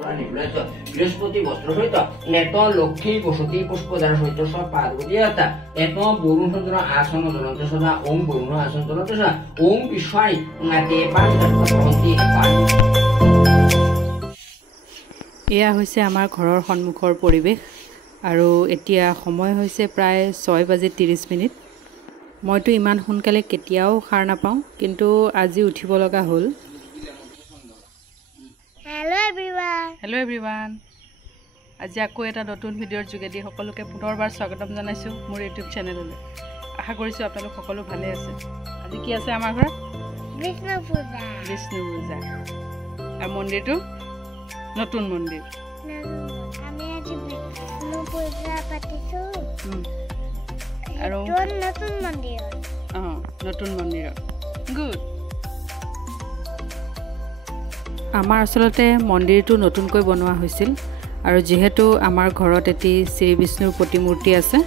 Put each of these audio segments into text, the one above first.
বৃহস্পতি বস্ত্র সহিত এত লক্ষ্মী বসতি পুষ্পদার সহিত সব পার্বতী আতা এত বরুণ চন্দ্র আসন জ্বলন্ত সদা ওম বরুণ আসন জ্বলন্ত সদা ওম বিশ্বী এয়া হৈছে আমাৰ ঘৰৰ সন্মুখৰ পৰিৱেশ আৰু এতিয়া সময় হৈছে প্ৰায় 6:30 মইতো ইমান সোনকালে কেতিয়াও সাৰ নাপাওঁ কিন্তু আজি উঠিব লগা হ'ল। হেল্ল' এভৰিৱান আজি আকৌ এটা নতুন ভিডিঅ'ৰ যোগেদি সকলোকে পুনৰবাৰ স্বাগতম জনাইছোঁ মোৰ ইউটিউব চেনেললৈ। আশা কৰিছোঁ আপোনালোক সকলো ভালে আছে। আজি কি আছে আমাৰ ঘৰত? বিষ্ণু পূজা আৰু মন্দিৰটো নতুন মন্দিৰ। আমি আজি বিষ্ণু পূজা পাতিছো আৰু নতুন মন্দিৰত নতুন মন্দিৰত গুড। আমাৰ আচলতে মন্দিৰটো নতুনকৈ বনোৱা হৈছিল আৰু যিহেতু আমাৰ ঘৰত এটি শ্ৰী বিষ্ণুৰ প্ৰতিমূৰ্তি আছে,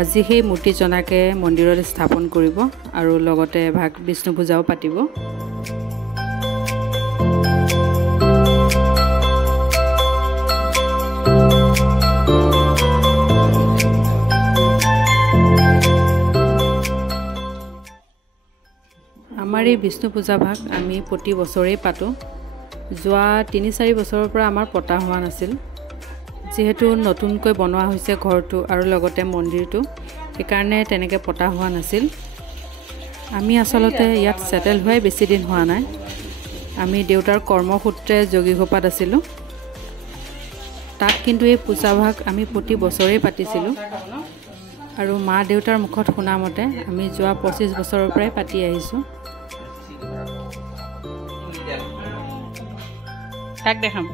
আজি সেই মূৰ্তিজনাকে মন্দিৰত স্থাপন কৰিব আৰু লগতে এভাগ বিষ্ণু পূজাও পাতিব। আমাৰ এই বিষ্ণু পূজা ভাগ আমি প্ৰতি বছৰেই পাতোঁ। যোৱা 3-4 বছৰৰ পৰা আমাৰ পতা হোৱা নাছিল, যিহেতু নতুনকৈ বনোৱা হৈছে ঘৰটো আৰু লগতে মন্দিৰটো, সেইকাৰণে তেনেকৈ পতা হোৱা নাছিল। আমি আচলতে ইয়াত ছেটেল হোৱাই বেছি দিন হোৱা নাই। আমি দেউতাৰ কৰ্মসূত্ৰে যোগীঘোপাত আছিলোঁ, তাত কিন্তু এই পূজা ভাগ আমি প্ৰতি বছৰেই পাতিছিলোঁ আৰু মা দেউতাৰ মুখত শুনা মতে আমি যোৱা 25 বছৰৰ পৰাই পাতি আহিছোঁ। তাক দেখাম।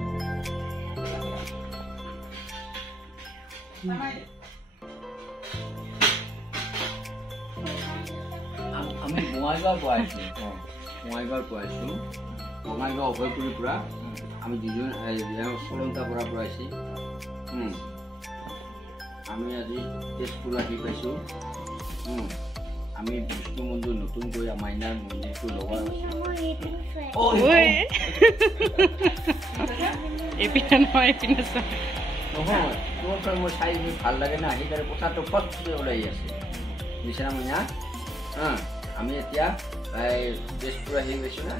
আমি বঙাইগাঁও পোৱাইছোঁ বঙাইগাঁও অভয়পুৰীৰ পৰা আমি দুজন চলন্তাৰ পৰা পঢ়াইছি। আমি আজি তেজপুৰ আহি পাইছোঁ। আমি বিষ্ণু মন্দিৰ নতুনকৈ মাইনাৰ মন্দিৰটো লগোৱা হৈছোঁ। নহয় তোমাৰ মোৰ চাই ভাল লাগে না, সেইকাৰণে কথাটো ফষ্ট ওলাই আছে নিচিনা মইনা। আমি এতিয়া তেজপুৰ আহি গৈছোঁ না,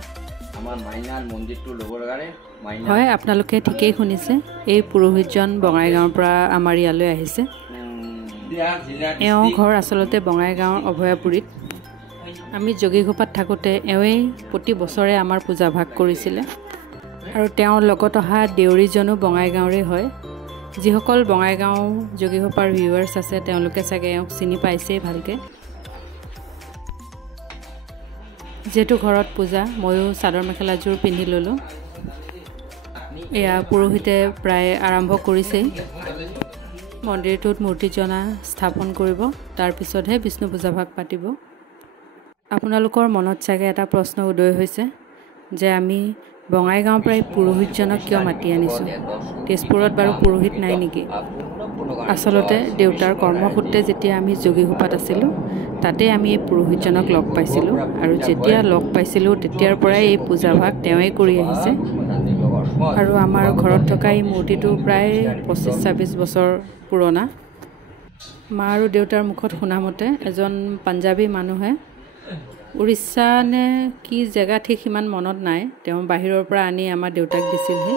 আমাৰ মাইনাৰ মন্দিৰটো ল'বৰ কাৰণে। হয়, আপোনালোকে ঠিকেই শুনিছে, এই পুৰোহিতজন বঙাইগাঁৱৰ পৰা আমাৰ ইয়ালৈ আহিছে। এওঁ ঘৰ আচলতে বঙাইগাঁৱৰ অভয়াপুৰীত। আমি যোগীঘোপাত থাকোঁতে এওঁৱেই প্ৰতি বছৰে আমাৰ পূজা ভাগ কৰিছিলে আৰু তেওঁৰ লগত অহা দেউৰীজনো বঙাইগাঁৱৰে হয়। যিসকল বঙাইগাঁও যোগীঘোপাৰ ভিউৱাৰ্ছ আছে তেওঁলোকে চাগে এওঁক চিনি পাইছেই ভালকৈ। যিহেতু ঘৰত পূজা, ময়ো চাদৰ মেখেলাযোৰ পিন্ধি ল'লোঁ। এয়া পুৰোহিতে প্ৰায় আৰম্ভ কৰিছেই। মন্দিৰটোত মূৰ্তিজনা স্থাপন কৰিব, তাৰপিছতহে বিষ্ণু পূজা ভাগ পাতিব। আপোনালোকৰ মনত চাগে এটা প্ৰশ্ন উদয় হৈছে যে আমি বঙাইগাঁৱৰ পৰাই পুৰোহিতজনক কিয় মাতি আনিছোঁ? তেজপুৰত বাৰু পুৰোহিত নাই নেকি? আচলতে দেউতাৰ কৰ্মসূত্ৰে যেতিয়া আমি যোগীঘোপাত আছিলোঁ তাতে আমি এই পুৰোহিতজনক লগ পাইছিলোঁ আৰু যেতিয়া লগ পাইছিলোঁ তেতিয়াৰ পৰাই এই পূজা ভাগ তেওঁৱেই কৰি আহিছে। আৰু আমাৰ ঘৰত থকা এই মূৰ্তিটো প্ৰায় 25-26 বছৰ পুৰণা। মা আৰু দেউতাৰ মুখত শুনা মতে এজন পাঞ্জাবী মানুহে, উৰিষ্যা নে কি জেগা ঠিক সিমান মনত নাই, তেওঁ বাহিৰৰ পৰা আনি আমাৰ দেউতাক দিছিলহি।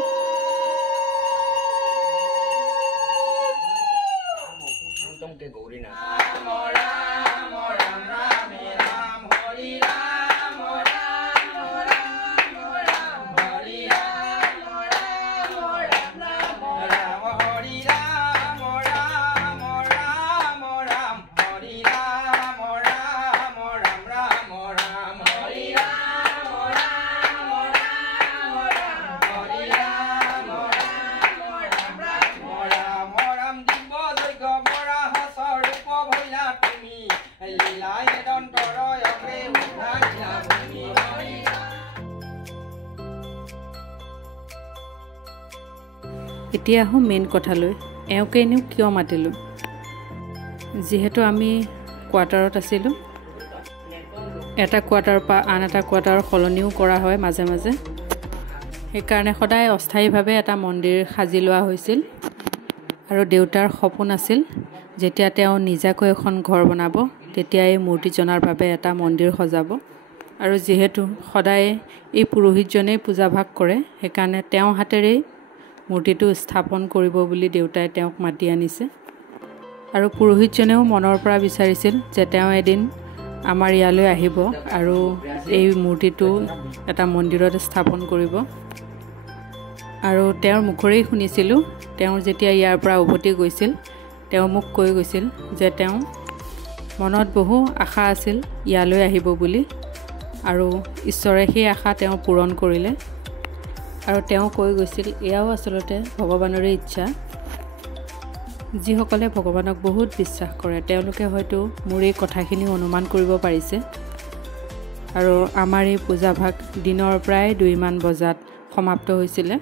এতিয়া আহোঁ মেইন কথালৈ, এওঁকে এনেও কিয় মাতিলোঁ। যিহেতু আমি কোৱাৰ্টাৰত আছিলোঁ, এটা কোৱাৰ্টাৰৰ পৰা আন এটা কোৱাৰ্টাৰ সলনিও কৰা হয় মাজে মাজে। সেইকাৰণে সদায় অস্থায়ীভাৱে এটা মন্দিৰ সাজি লোৱা হৈছিল আৰু দেউতাৰ সপোন আছিল যেতিয়া তেওঁ নিজাকৈ এখন ঘৰ বনাব তেতিয়া এই মূৰ্তিজনাৰ বাবে এটা মন্দিৰ সজাব আৰু যেহেতু সদায় এই পুৰোহিতজনেই পূজাভাগ কৰে সেইকাৰণে তেওঁ হাতেৰেই মূৰ্তিটো স্থাপন কৰিব বুলি দেউতাই তেওঁক মাতি আনিছে আৰু পুৰোহিতজনেও মনৰ পৰা বিচাৰিছিল যে তেওঁ এদিন আমাৰ ইয়ালৈ আহিব আৰু এই মূৰ্তিটো এটা মন্দিৰত স্থাপন কৰিব আৰু তেওঁৰ মুখৰেই শুনিছিলোঁ তেওঁ যেতিয়া ইয়াৰ পৰা উভতি গৈছিল তেওঁ মোক কৈ গৈছিল যে তেওঁ মনত বহু আশা আছিল ইয়ালৈ আহিব বুলি আৰু ঈশ্বৰে সেই আশা তেওঁ পূৰণ কৰিলে আৰু তেওঁ কৈ গৈছিল এয়াও আচলতে ভগৱানৰে ইচ্ছা যিসকলে ভগৱানক বহুত বিশ্বাস কৰে তেওঁলোকে হয়তো মোৰ এই কথাখিনি অনুমান কৰিব পাৰিছে আৰু আমাৰ এই পূজাভাগ দিনৰ প্ৰায় 2 মান বজাত সমাপ্ত হৈছিলে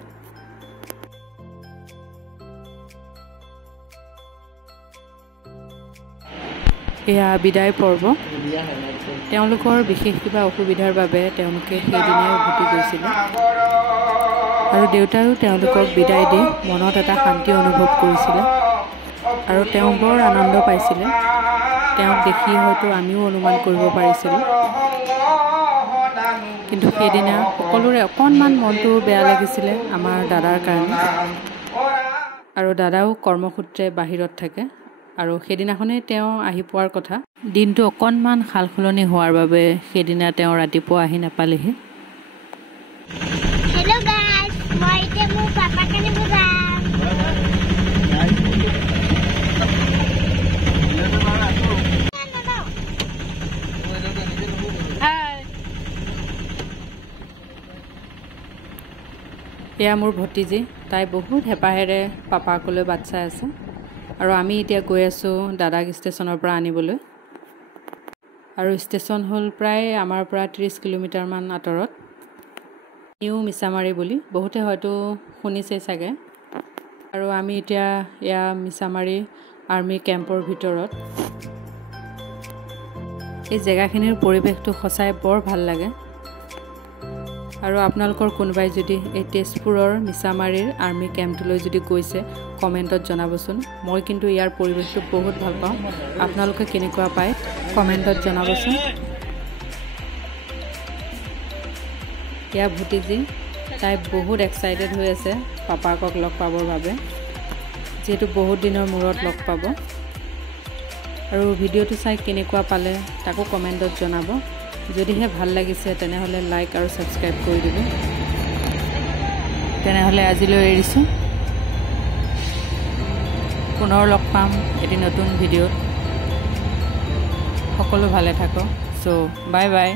এয়া বিদায় পৰ্ব তেওঁলোকৰ বিশেষ কিবা অসুবিধাৰ বাবে তেওঁলোকে সেইদিনাই উভতি গৈছিল আৰু দেউতায়ো তেওঁলোকক বিদায় দি মনত এটা শান্তি অনুভৱ কৰিছিল আৰু তেওঁ বৰ আনন্দ পাইছিল তেওঁক দেখি হয়তো আমিও অনুমান কৰিব পাৰিছিলোঁ কিন্তু সেইদিনা সকলোৰে অকণমান মনটো বেয়া লাগিছিল আমাৰ দাদাৰ কাৰণে আৰু দাদাও কৰ্মসূত্ৰে বাহিৰত থাকে আৰু সেইদিনাখনেই তেওঁ আহি পোৱাৰ কথা দিনটো অকণমান সালসলনি হোৱাৰ বাবে সেইদিনা তেওঁ ৰাতিপুৱা আহি নাপালেহি হেল্ল' গাইজ মই এতিয়া মোৰ পাপাক আনিব যাম এয়া মোৰ ভতিজী তাই বহুত হেঁপাহেৰে পাপাকলৈ বাট চাই আছে আৰু আমি এতিয়া গৈ আছোঁ দাদাক ষ্টেচনৰ পৰা আনিবলৈ আৰু ষ্টেচন হ'ল প্ৰায় আমাৰ পৰা 30 কিলোমিটাৰমান আঁতৰত নিউ মিছামাৰী বুলি বহুতে হয়তো শুনিছে চাগে আৰু আমি এতিয়া এয়া মিছামাৰী আৰ্মি কেম্পৰ ভিতৰত এই জেগাখিনিৰ পৰিৱেশটো সঁচাই বৰ ভাল লাগে আৰু আপোনালোকৰ কোনোবাই যদি এই তেজপুৰৰ মিছামাৰীৰ আৰ্মি কেম্পটোলৈ যদি গৈছে কমেণ্টত জনাবচোন মই কিন্তু ইয়াৰ পৰিৱেশটো বহুত ভাল পাওঁ আপোনালোকে কেনেকুৱা পায় কমেণ্টত জনাবচোন এয়া ভতিজী তাই বহুত এক্সাইটেড হৈ আছে পাপাকক লগ পাবৰ বাবে যিহেতু বহুত দিনৰ মূৰত লগ পাব আৰু ভিডিঅ'টো চাই কেনেকুৱা পালে তাকো কমেণ্টত জনাব যদিহে ভাল লাগিছে তেনেহ'লে লাইক আৰু ছাবস্ক্ৰাইব কৰি দিব তেনেহ'লে আজিলৈ এৰিছোঁ পুনৰ লগ পাম এটি নতুন ভিডিঅ'ত সকলো ভালে থাকক চ' বাই বাই